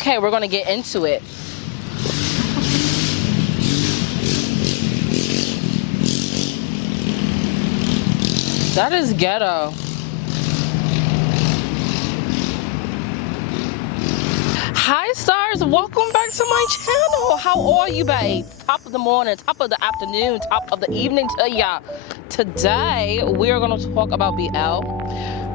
Okay, we're gonna get into it. That is ghetto. Hi stars, welcome back to my channel. How are you, babe? Top of the morning, top of the afternoon, top of the evening to ya. Today we are going to talk about BL.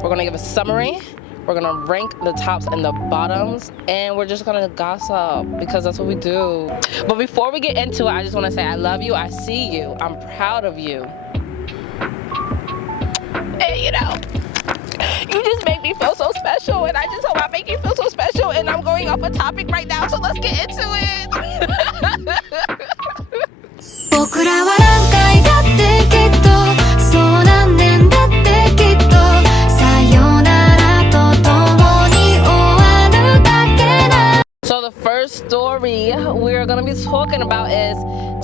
We're going to give a summary. We're going to rank the tops and the bottoms, and we're just going to gossip because that's what we do. But before we get into it, I just want to say I love you, I see you, I'm proud of you. And you know, you just make me feel so special, and I just hope I make you feel so special. And I'm going off a topic right now, so let's get into it. So the first story we're gonna be talking about is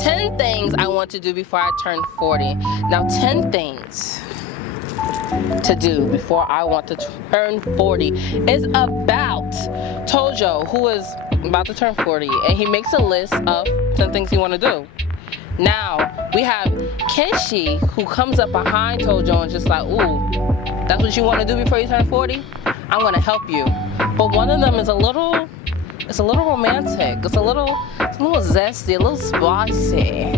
10 things I want to do before I turn 40. Now 10 things to do before I want to turn 40 is about Tojo, who is about to turn 40, and he makes a list of 10 things he want to do. Now we have Kenshi, who comes up behind Tojo and just like, ooh, that's what you want to do before you turn 40? I'm gonna help you. But one of them is a little romantic. It's a little zesty, a little spicy.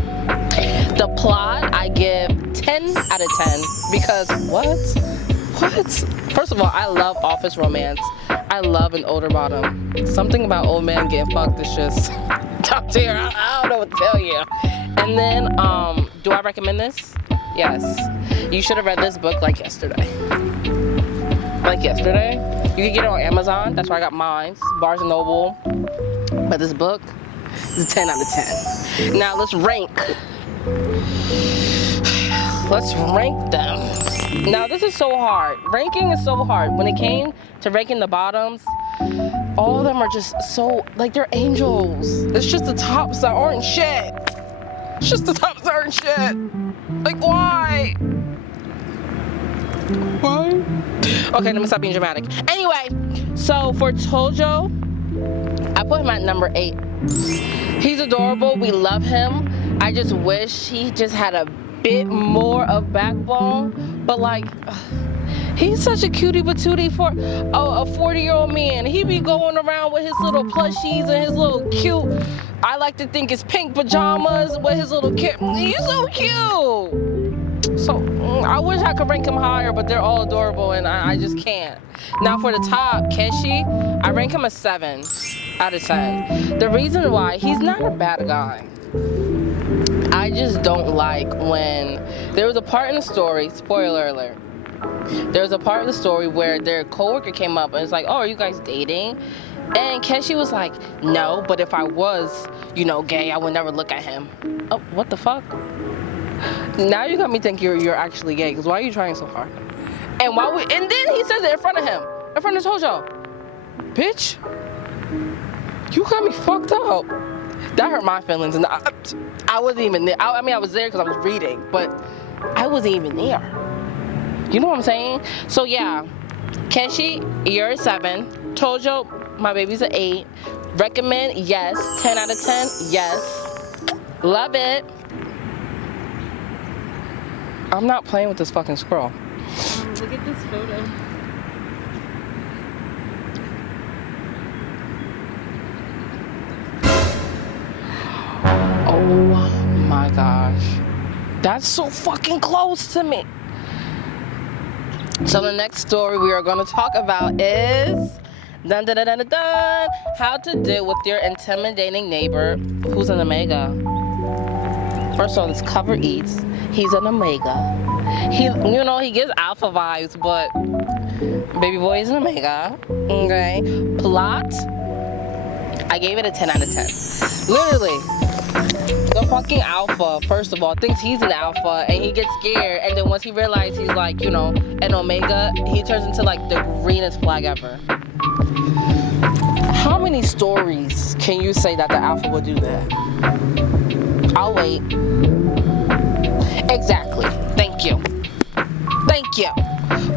The plot, I give 10 out of 10 because what? First of all, I love office romance. I love an older bottom. Something about old man getting fucked is just top tier. I don't know what to tell you. And then, do I recommend this? Yes. You should have read this book like yesterday. You can get it on Amazon. That's where I got mine. Barnes & Noble. But this book is a 10 out of 10. Now let's rank. Let's rank them. Now this is so hard. Ranking is so hard. When it came to ranking the bottoms, all of them are just so, like, they're angels. It's just the tops that aren't shit. It's just the tops that aren't shit. Like, why? Why? Okay, let me stop being dramatic. Anyway, so for Tojo, I put him at number 8. He's adorable. We love him. I just wish he just had a bit more of backbone. But like, he's such a cutie patootie for a 40-year-old man. He be going around with his little plushies and his little cute, I like to think it's pink pajamas with his little kid. He's so cute. So I wish I could rank him higher, but they're all adorable and I just can't. Now for the top, Keshi, I rank him a 7 out of 10. The reason why, he's not a bad guy. I just don't like when, there was a part in the story, spoiler alert, there was a part of the story where their coworker came up and was like, oh, are you guys dating? And Keshi was like, no, but if I was, you know, gay, I would never look at him. Oh, what the fuck? Now you got me thinking you're actually gay, because why are you trying so hard? And then he says it in front of him, in front of Tojo. Bitch, you got me fucked up. That hurt my feelings, and I wasn't even there. I mean, I was there because I was reading, but I wasn't even there. You know what I'm saying? So yeah, Keshi, you're a 7. Tojo, my baby's an 8. Recommend, yes. 10 out of 10, yes. Love it. I'm not playing with this fucking squirrel. Look at this photo. Oh my gosh. That's so fucking close to me. So the next story we are going to talk about is dun, dun, dun, dun, dun, how to deal with your intimidating neighbor who's an Omega. First of all, this cover eats. He's an Omega. He, you know, he gives alpha vibes, but baby boy is an Omega. Okay. Plot, I gave it a 10 out of 10. Literally, the fucking alpha, first of all, thinks he's an alpha, and he gets scared, and then once he realizes he's like, you know, an Omega, he turns into like the greenest flag ever. How many stories can you say that the alpha would do that? I'll wait. Exactly. Thank you.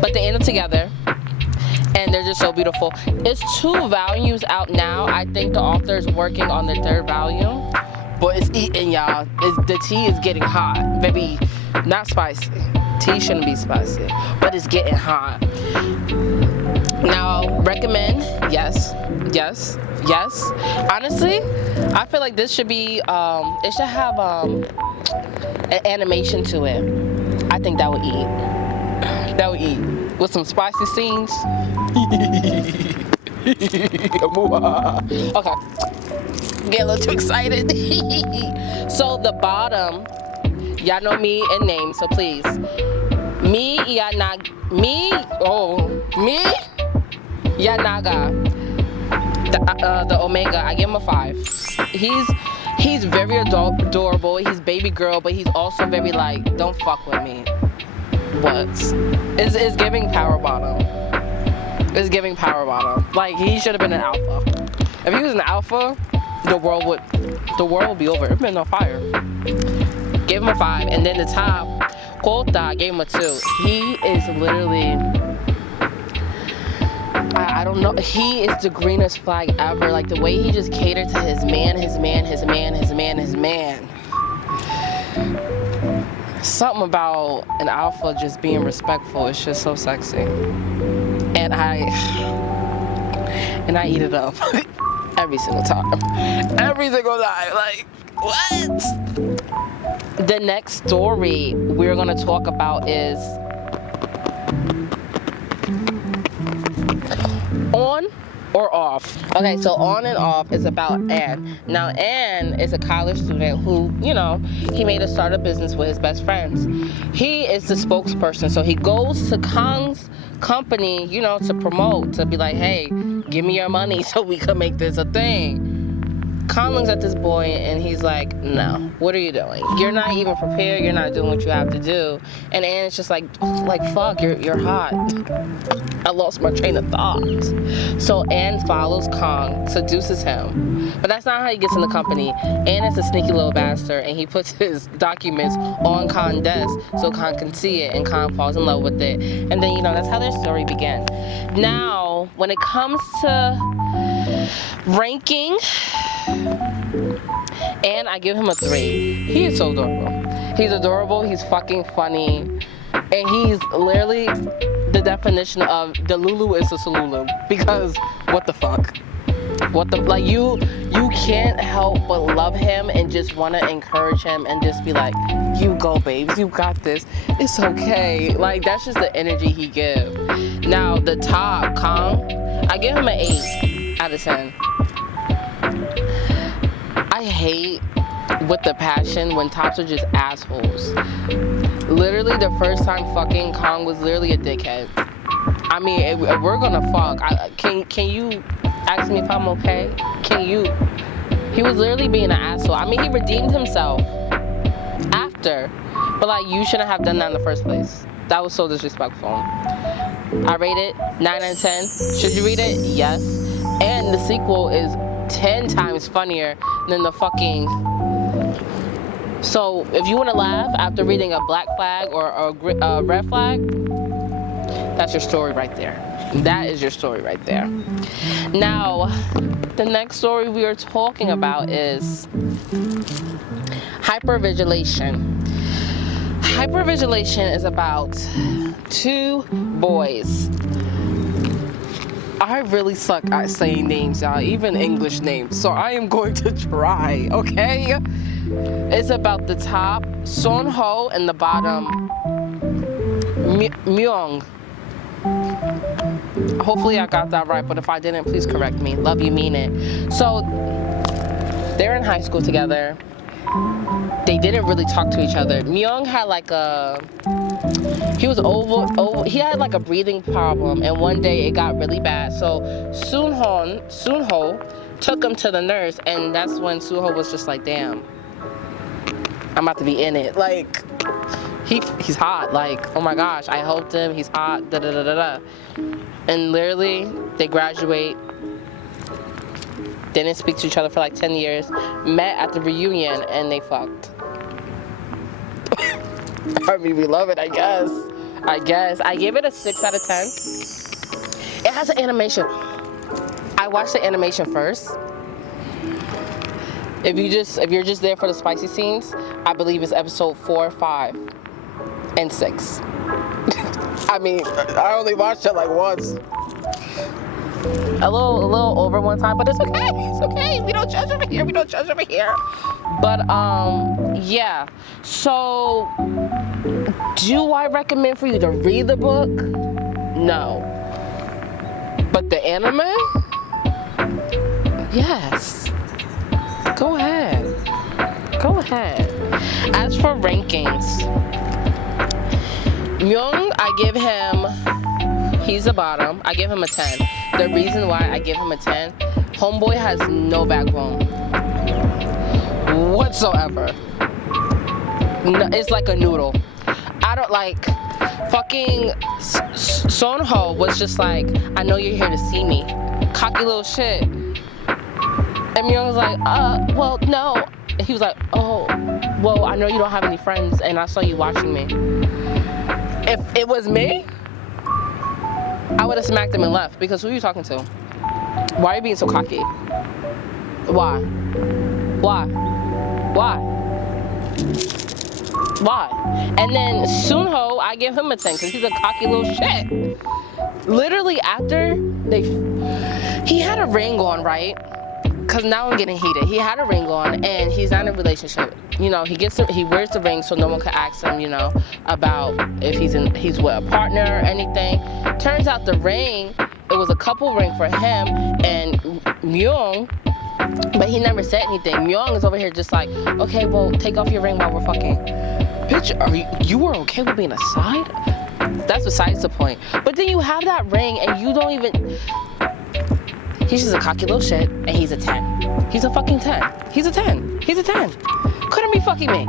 But they end up together. And and they're just so beautiful. It's 2 volumes out now. I think the author's working on the 3rd volume, but it's eating, y'all. The tea is getting hot, baby. Not spicy. Tea shouldn't be spicy, but it's getting hot. Now, recommend, yes. Honestly, I feel like this should be, it should have an animation to it. I think that would eat. That would eat. With some spicy scenes. Okay. Get a little too excited. So the bottom, y'all know me and name, so please. Yanaga. The Omega, I give him a 5. He's very adorable. He's baby girl, but he's also very like, don't fuck with me. What? It's giving power bottom. It's giving power bottom. Like, he should have been an alpha. If he was an alpha, the world would be over. It'd been on fire. Gave him a 5, and then the top, Kota, I gave him a 2. He is literally, I don't know, he is the greenest flag ever. Like, the way he just catered to his man. Something about an alpha just being respectful. It's just so sexy. And I eat it up every single time. Like, what? The next story we're gonna talk about is on or off. Okay, so on and off is about Ann. Now, Ann is a college student who, you know, he made a startup business with his best friends. He is the spokesperson, so he goes to Kang's company, you know, to promote, to be like, hey, give me your money so we can make this a thing. Kang looks at this boy and he's like, no, what are you doing? You're not even prepared. You're not doing what you have to do. And Ann's just like fuck, you're hot. I lost my train of thought. So Ann follows Kang, seduces him. But that's not how he gets in the company. Ann is a sneaky little bastard, and he puts his documents on Kang's desk so Kang can see it, and Kang falls in love with it. And then, you know, that's how their story began. Now, when it comes to ranking, and I give him a 3. He is so adorable. He's adorable, he's fucking funny, and he's literally the definition of the Lulu is a Salulu. Because what the fuck? Like, you can't help but love him and just want to encourage him and just be like, you go, babes, you got this, it's okay. Like, that's just the energy he gives. Now, the top, Kang, I give him an 8 out of 10. I hate with the passion when tops are just assholes. Literally, the first time fucking Kang was literally a dickhead. I mean, if we're gonna fuck, can you ask me if I'm okay? Can you? He was literally being an asshole. I mean, he redeemed himself after, but like, you shouldn't have done that in the first place. That was so disrespectful. I rate it 9 out of 10. Should you read it? Yes. And the sequel is 10 times funnier than the fucking. So if you want to laugh after reading a black flag or a red flag, that's your story right there. That is your story right there. Now, the next story we are talking about is hypervigilation. Hypervigilation is about 2 boys. I really suck at saying names, y'all, even English names, so I am going to try, okay? It's about the top, Sonho, and the bottom, Myung. Hopefully I got that right, but if I didn't, please correct me. Love you, mean it. So, they're in high school together. They didn't really talk to each other. Myung had like he had like a breathing problem, and one day it got really bad. So Sunho took him to the nurse, and that's when Sunho was just like, damn, I'm about to be in it. Like, he's hot. Like, oh my gosh, I helped him. He's hot. Da da da da da. And literally, they graduate. They didn't speak to each other for like 10 years. Met at the reunion, and they fucked. I mean, we love it, I guess. I gave it a 6 out of 10. It has an animation. I watched the animation first. If you're just there for the spicy scenes, I believe it's episode 4, 5, and 6. I mean, I only watched it like once. A little over one time, but it's okay. It's okay. We don't judge over here. We don't judge over here. But yeah. So, do I recommend for you to read the book? No. But the anime? Yes. Go ahead. Go ahead. As for rankings, Myung, I give him, he's the bottom. I give him a 10. The reason why I give him a 10, homeboy has no backbone whatsoever. No, it's like a noodle. I don't like, fucking Sonho was just like, I know you're here to see me. Cocky little shit. And Myung was like, well, no. And he was like, oh, well, I know you don't have any friends and I saw you watching me. If it was me, I would have smacked him and left, because who are you talking to? Why are you being so cocky? Why? Why? Why? Why? And then Sunho, I give him a 10 because he's a cocky little shit. Literally after he had a ring on, right? Because now I'm getting heated. He had a ring on and he's not in a relationship. You know, he wears the ring so no one can ask him, you know, about if he's with a partner or anything. Turns out the ring, it was a couple ring for him and Myung, but he never said anything. Myung is over here just like, okay, well, take off your ring while we're fucking. Bitch, you were okay with being a side? That's besides the point. But then you have that ring and you don't even. He's just a cocky little shit, and he's a 10. He's a fucking 10. He's a 10. He's a 10. Couldn't be fucking me.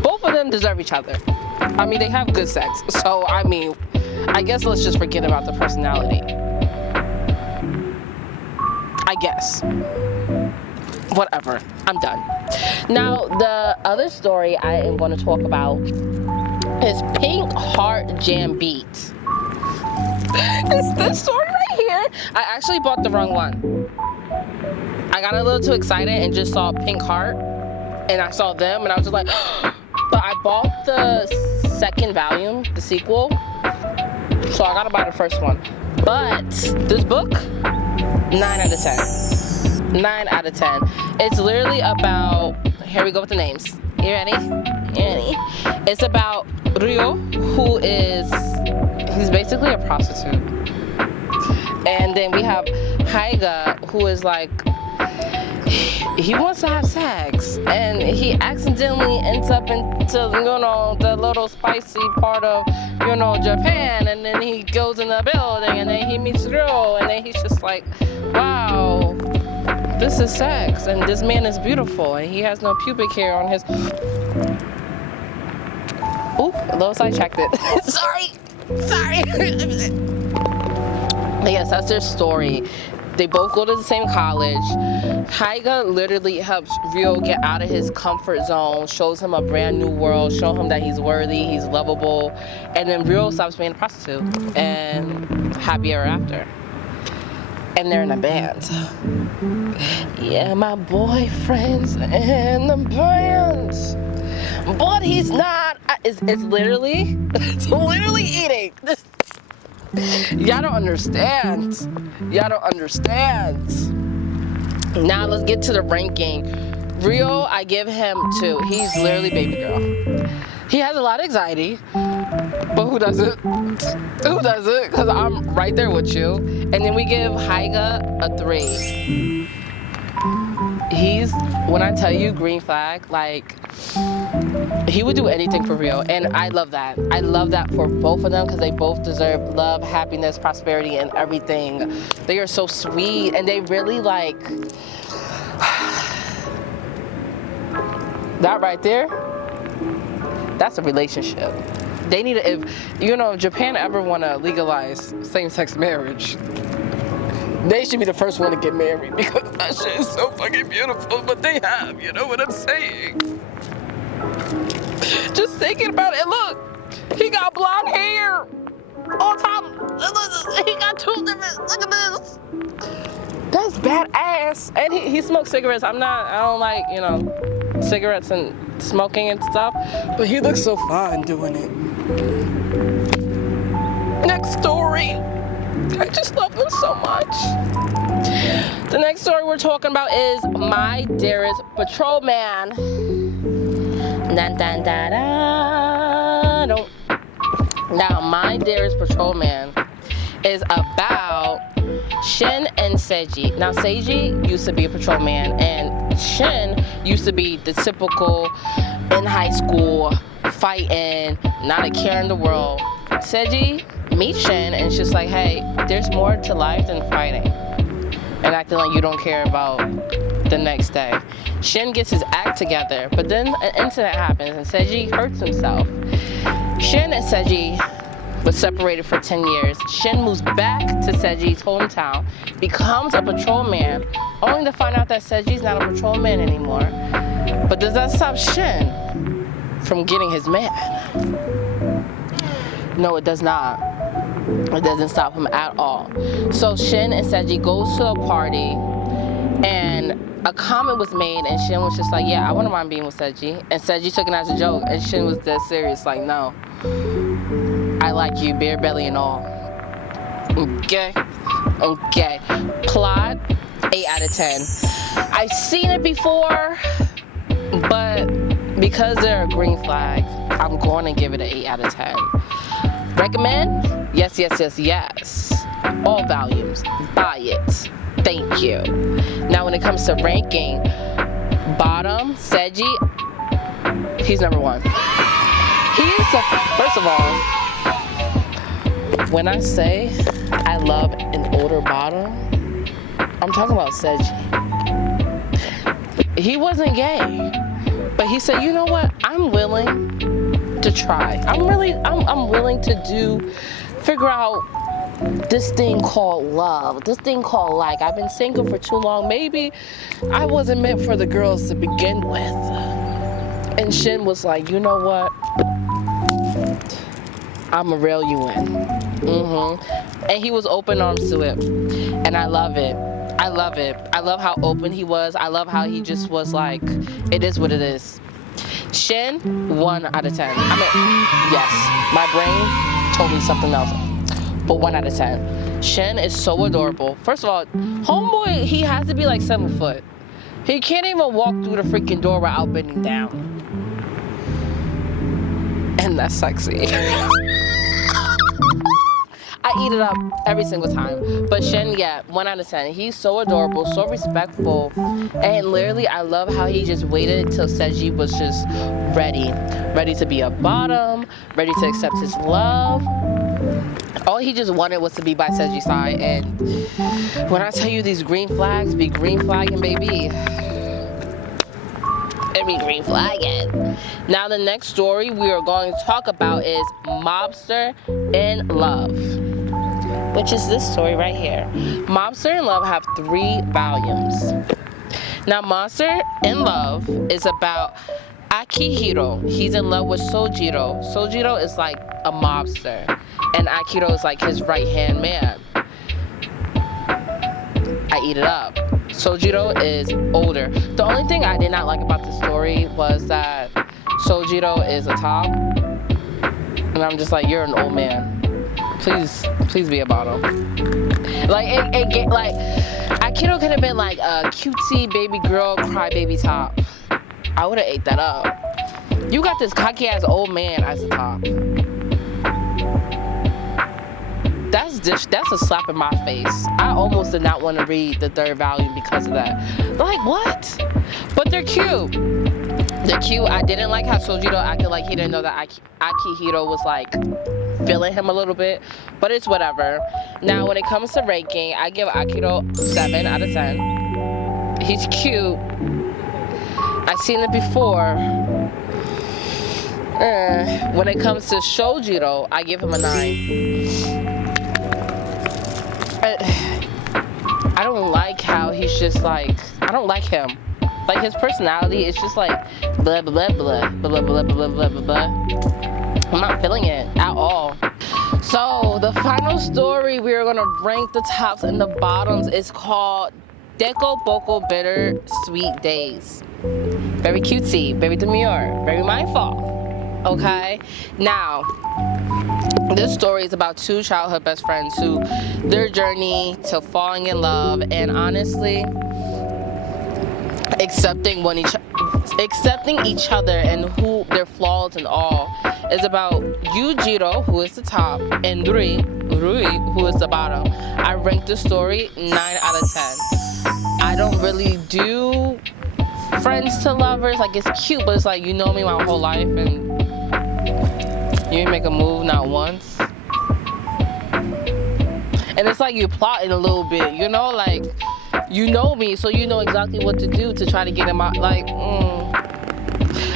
Both of them deserve each other. I mean, they have good sex. So, I mean, I guess let's just forget about the personality. I guess. Whatever. I'm done. Now, the other story I am going to talk about is Pink Heart Jam Beat. It's this story right here. I actually bought the wrong one. I got a little too excited and just saw Pink Heart, and I saw them, and I was just like, but I bought the second volume, the sequel, so I gotta buy the first one. But this book, 9 out of 10. 9 out of 10. It's literally about, here we go with the names. You ready? It's about Ryo, who he's basically a prostitute. And then we have Haiga, who is like, he wants to have sex. And he accidentally ends up into, you know, the little spicy part of, you know, Japan. And then he goes in the building and then he meets Ryo. And then he's just like, wow, this is sex. And this man is beautiful. And he has no pubic hair on his... Oop, a little sidetracked it. Sorry. Yes, that's their story. They both go to the same college. Haiga literally helps Ryo get out of his comfort zone, shows him a brand new world, show him that he's worthy, he's lovable, and then Ryo stops being a prostitute, and happy ever after. And they're in a band. Yeah, my boyfriend's in the band, but he's not. It's literally eating. Y'all don't understand. Now let's get to the ranking. Ryo, I give him 2. He's literally baby girl. He has a lot of anxiety, but who doesn't? Who doesn't? Because I'm right there with you. And then we give Haiga a 3. When I tell you green flag, like, he would do anything for Ryo, and I love that. I love that for both of them because they both deserve love, happiness, prosperity, and everything. They are so sweet, and they really like that right there. That's a relationship. They need to, if Japan ever want to legalize same-sex marriage, they should be the first one to get married because that shit is so fucking beautiful. But they have, you know what I'm saying? Just thinking about it. Look, he got blonde hair. all the time. He got 2 different, look at this. That's badass. And he smokes cigarettes. I don't like, you know, cigarettes and smoking and stuff. But he looks so fine doing it. Next story. I just love them so much. The next story we're talking about is My Dearest Patrolman. Dun, dun, dun, dun. Now, My Dearest Patrolman is about Shin and Seiji. Now, Seiji used to be a patrolman, and Shin used to be the typical in high school, fighting, not a care in the world. Seiji meets Shin, and it's just like, hey, there's more to life than fighting and acting like you don't care about the next day. Shin gets his act together, but then an incident happens, and Seiji hurts himself. Shin and Seiji was separated for 10 years. Shin moves back to Seiji's hometown, becomes a patrolman, only to find out that Seiji's not a patrolman anymore. But does that stop Shin from getting his man? No, it does not. It doesn't stop him at all. So Shin and Seiji goes to a party, and a comment was made, and Shin was just like, yeah, I wouldn't mind being with Seiji. And Seiji took it as a joke, and Shin was dead serious, like, no. I like you, bare belly and all. Okay. Plot, 8 out of 10. I've seen it before, but because there are green flags, I'm going to give it an 8 out of 10. Recommend? Yes. All volumes. Buy it. Thank you. Now, when it comes to ranking, bottom, Seiji, he's number 1. First of all, when I say I love an older bottom, I'm talking about Seiji. He wasn't gay, but he said, you know what? I'm willing to try. I'm willing to figure out this thing called love, this thing called like. I've been single for too long. Maybe I wasn't meant for the girls to begin with. And Shin was like, you know what? I'ma reel you in. And he was open arms to it. And I love it. I love how open he was. I love how he just was like, it is what it is. Shin, 1 out of 10. I mean, yes, my brain told me something else, but 1 out of 10. Shin is so adorable. First of all, homeboy, he has to be like 7 foot. He can't even walk through the freaking door without bending down. And that's sexy. I eat it up every single time. But Shin, yeah, 1 out of 10. He's so adorable, so respectful. And literally, I love how he just waited till Seiji was just ready. Ready to be a bottom, ready to accept his love. All he just wanted was to be by Seiji's side. And when I tell you these green flags be green flagging, baby. It be green flagging. Now, the next story we are going to talk about is Mobster in Love, which is this story right here. Mobster in Love have 3 volumes. Now, Mobster in Love is about Akihiro. He's in love with Sojiro. Sojiro is like a mobster, and Akihiro is like his right-hand man. I eat it up. Sojiro is older. The only thing I did not like about the story was that Sojiro is a top, and I'm just like, you're an old man. Please be a bottom. Like Akihiro could have been like a cutesy baby girl, crybaby top. I would have ate that up. You got this cocky ass old man as a top. That's a slap in my face. I almost did not want to read the 3rd volume because of that. Like, what? But they're cute. They're cute. I didn't like how Sojiro acted like he didn't know that Akihiro was like feeling him a little bit, but it's whatever. Now, when it comes to ranking, I give Akihiro 7 out of 10. He's cute. I've seen it before. When it comes to Sojiro, I give him a 9. I don't like how he's just like, I don't like him. Like, his personality is just like blah blah blah blah blah blah blah blah blah blah blah. I'm not feeling it at all. So the final story we are gonna rank the tops and the bottoms is called Deco Boko Bitter Sweet Days. Very cutesy, very demure, very mindful. Okay, now this story is about two childhood best friends who their journey to falling in love and honestly accepting each other and who their flaws and all is about Yujiro, who is the top, and Rui, who is the bottom. I rank the story 9 out of 10. I don't really do friends to lovers. Like, it's cute, but it's like, you know me my whole life and you ain't make a move not once. And it's like you plotting a little bit, you know, like, you know me, so you know exactly what to do to try to get him out. Like,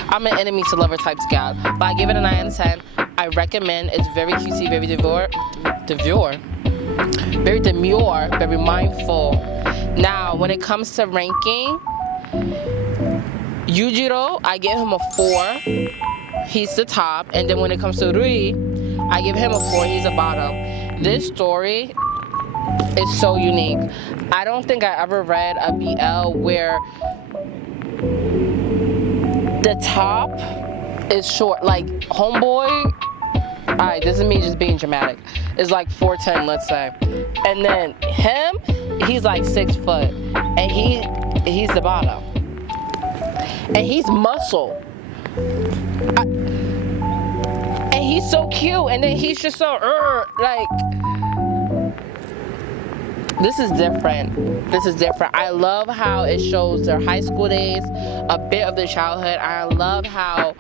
I'm an enemy to lover type gal, but I give it a 9 out of 10. I recommend. It's very cutesy, very very demure, very mindful. Now, when it comes to ranking, Yujiro, I give him a 4. He's the top. And then when it comes to Rui, I give him a 4. He's the bottom. This story is so unique. I don't think I ever read a BL where the top is short. Like, homeboy, alright, this is me just being dramatic, is like 4'10", let's say. And then him, he's like 6 foot. And he's the bottom. And he's muscle. And he's so cute. And then he's just so, like, this is different. I love how it shows their high school days, a bit of their childhood. I love how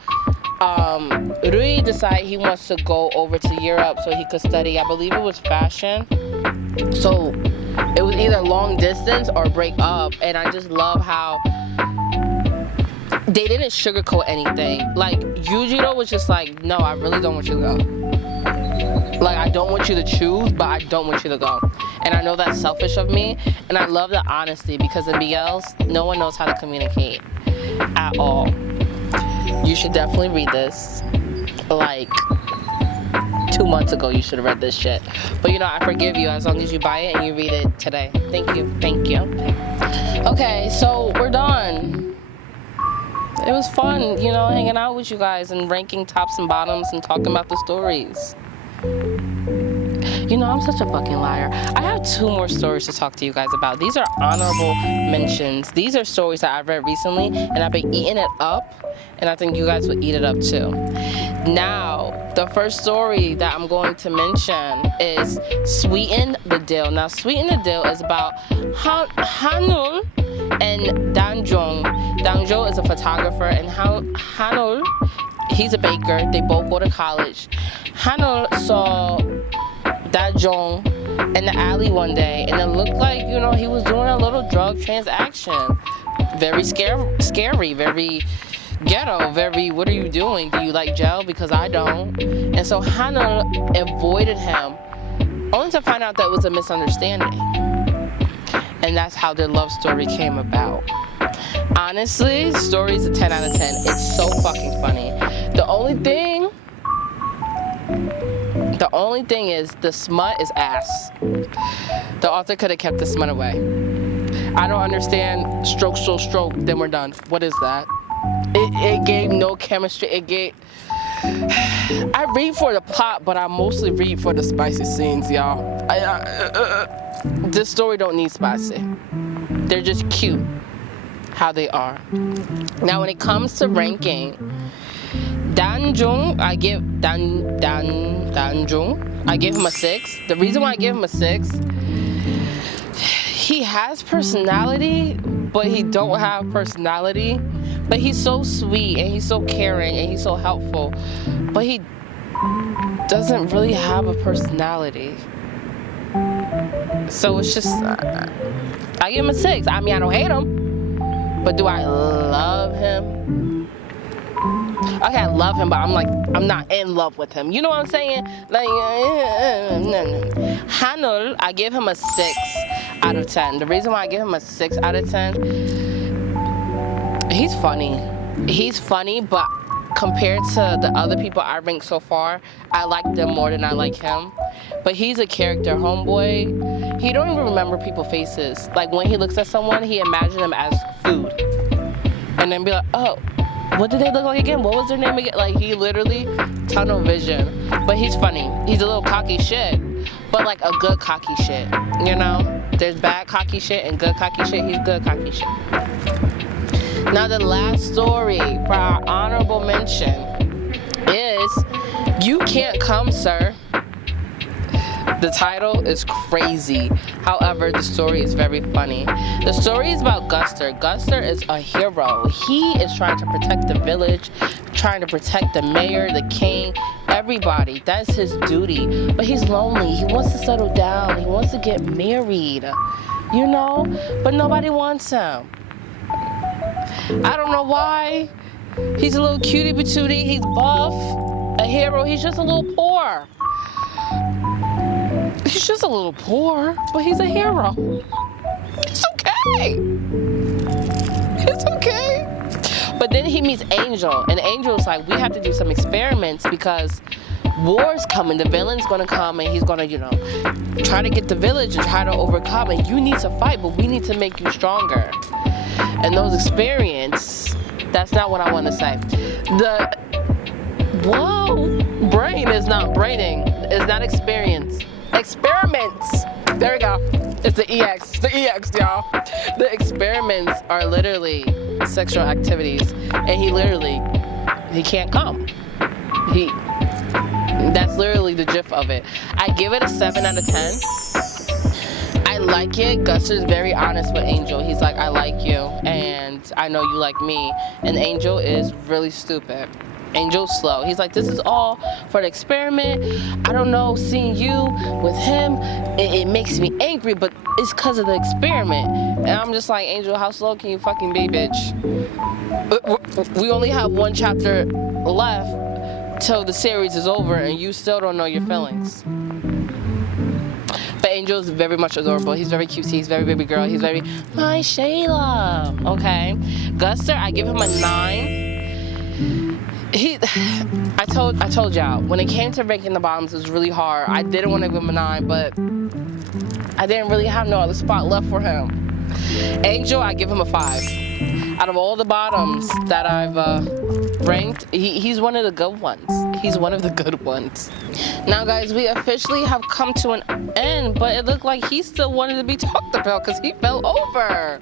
Rui decided he wants to go over to Europe so he could study. I believe it was fashion. So it was either long distance or break up. And I just love how they didn't sugarcoat anything. Like, Yujiro was just like, no, I really don't want you to go. Like, I don't want you to choose, but I don't want you to go. And I know that's selfish of me. And I love the honesty, because in BLs, no one knows how to communicate at all. You should definitely read this. Like, 2 months ago, you should have read this shit. But you know, I forgive you as long as you buy it and you read it today. Thank you. Okay, so we're done. It was fun, you know, hanging out with you guys and ranking tops and bottoms and talking about the stories. You know, I'm such a fucking liar. I have 2 more stories to talk to you guys about. These are honorable mentions. These are stories that I've read recently, and I've been eating it up, and I think you guys would eat it up too. Now, the first story that I'm going to mention is Sweeten the Deal. Now, Sweeten the Deal is about Hanul and Danjong. Danjo is a photographer, and Hanul, he's a baker. They both go to college. Hanul saw Danjong in the alley one day, and it looked like, you know, he was doing a little drug transaction. Very scary, very ghetto, very, what are you doing? Do you like gel? Because I don't. And so Hanul avoided him, only to find out that it was a misunderstanding. And that's how their love story came about. Honestly, story's a 10 out of 10. It's so fucking funny. The only thing is the smut is ass. The author could have kept the smut away. I don't understand stroke, then we're done. What is that? It gave no chemistry. I read for the plot, but I mostly read for the spicy scenes, y'all. This story don't need spicy. They're just cute how they are. Now, when it comes to ranking, Danjung, I give him a 6. The reason why I give him a 6, he has personality, but he don't have personality. But he's so sweet, and he's so caring, and he's so helpful. But he doesn't really have a personality. So it's just, I give him a 6. I mean, I don't hate him, but do I love him? Okay, I love him, but I'm not in love with him. You know what I'm saying? Like, Hanul, I give him a 6 out of 10. The reason why I give him a 6 out of 10, he's funny, but compared to the other people I ranked so far, I like them more than I like him. But he's a character, homeboy. He don't even remember people's faces. Like when he looks at someone, he imagines them as food. And then be like, oh, what did they look like again? What was their name again? Like he literally tunnel vision. But he's funny. He's a little cocky shit. But like a good cocky shit, you know? There's bad cocky shit and good cocky shit. He's good cocky shit. Now the last story for our honorable mention is You Can't Come, Sir. The title is crazy. However, the story is very funny. The story is about Guster. Guster is a hero. He is trying to protect the village, trying to protect the mayor, the king, everybody. That's his duty. But he's lonely. He wants to settle down. He wants to get married, you know? But nobody wants him. I don't know why. He's a little cutie patootie. He's buff, a hero. He's just a little poor. He's just a little poor, but he's a hero. It's okay. It's okay. But then he meets Angel, and Angel's like, we have to do some experiments because war's coming. The villain's gonna come, and he's gonna, you know, try to get the village and try to overcome. And you need to fight, but we need to make you stronger. And those experience, that's not what I want to say. Brain is not braining. It's not experience. Experiments. There we go. It's the EX. It's the EX, y'all. The experiments are literally sexual activities. And he can't come. That's literally the gist of it. I give it a 7 out of 10. I like it. Guster's very honest with Angel. He's like, I like you, and I know you like me. And Angel is really stupid. Angel's slow. He's like, this is all for the experiment. I don't know, seeing you with him, it makes me angry, but it's because of the experiment. And I'm just like, Angel, how slow can you fucking be, bitch? We only have one chapter left till the series is over, and you still don't know your feelings. But Angel is very much adorable. He's very cute. He's very baby girl. He's very, my Shayla. Okay. Guster, I give him a 9. I told y'all, when it came to ranking the bottoms, it was really hard. I didn't want to give him a 9, but I didn't really have no other spot left for him. Angel, I give him a 5. Out of all the bottoms that I've ranked, he's one of the good ones. He's one of the good ones. Now, guys, we officially have come to an end, but it looked like he still wanted to be talked about because he fell over.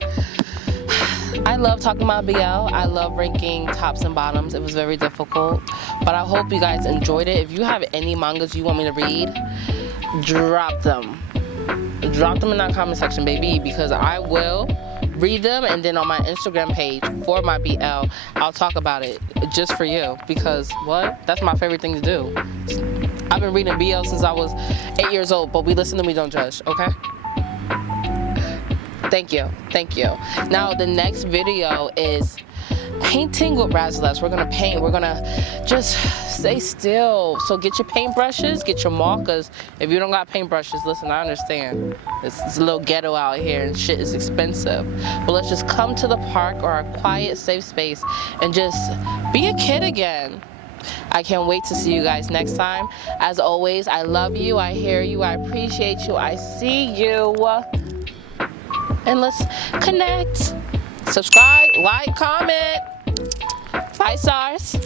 I love talking about BL. I love ranking tops and bottoms. It was very difficult, but I hope you guys enjoyed it. If you have any mangas you want me to read, drop them. Drop them in that comment section, baby, because I will read them, and then on my Instagram page for my BL, I'll talk about it just for you, because what? That's my favorite thing to do. I've been reading BL since I was 8 years old, but we listen and we don't judge, okay? Thank you. Now the next video is painting with Rasalas. We're gonna paint. We're gonna just stay still. So get your paintbrushes, get your markers. If you don't got paintbrushes, listen, I understand. It's a little ghetto out here and shit is expensive. But let's just come to the park or a quiet, safe space and just be a kid again. I can't wait to see you guys next time. As always, I love you, I hear you, I appreciate you, I see you. And let's connect. Subscribe, like, comment. 5 stars.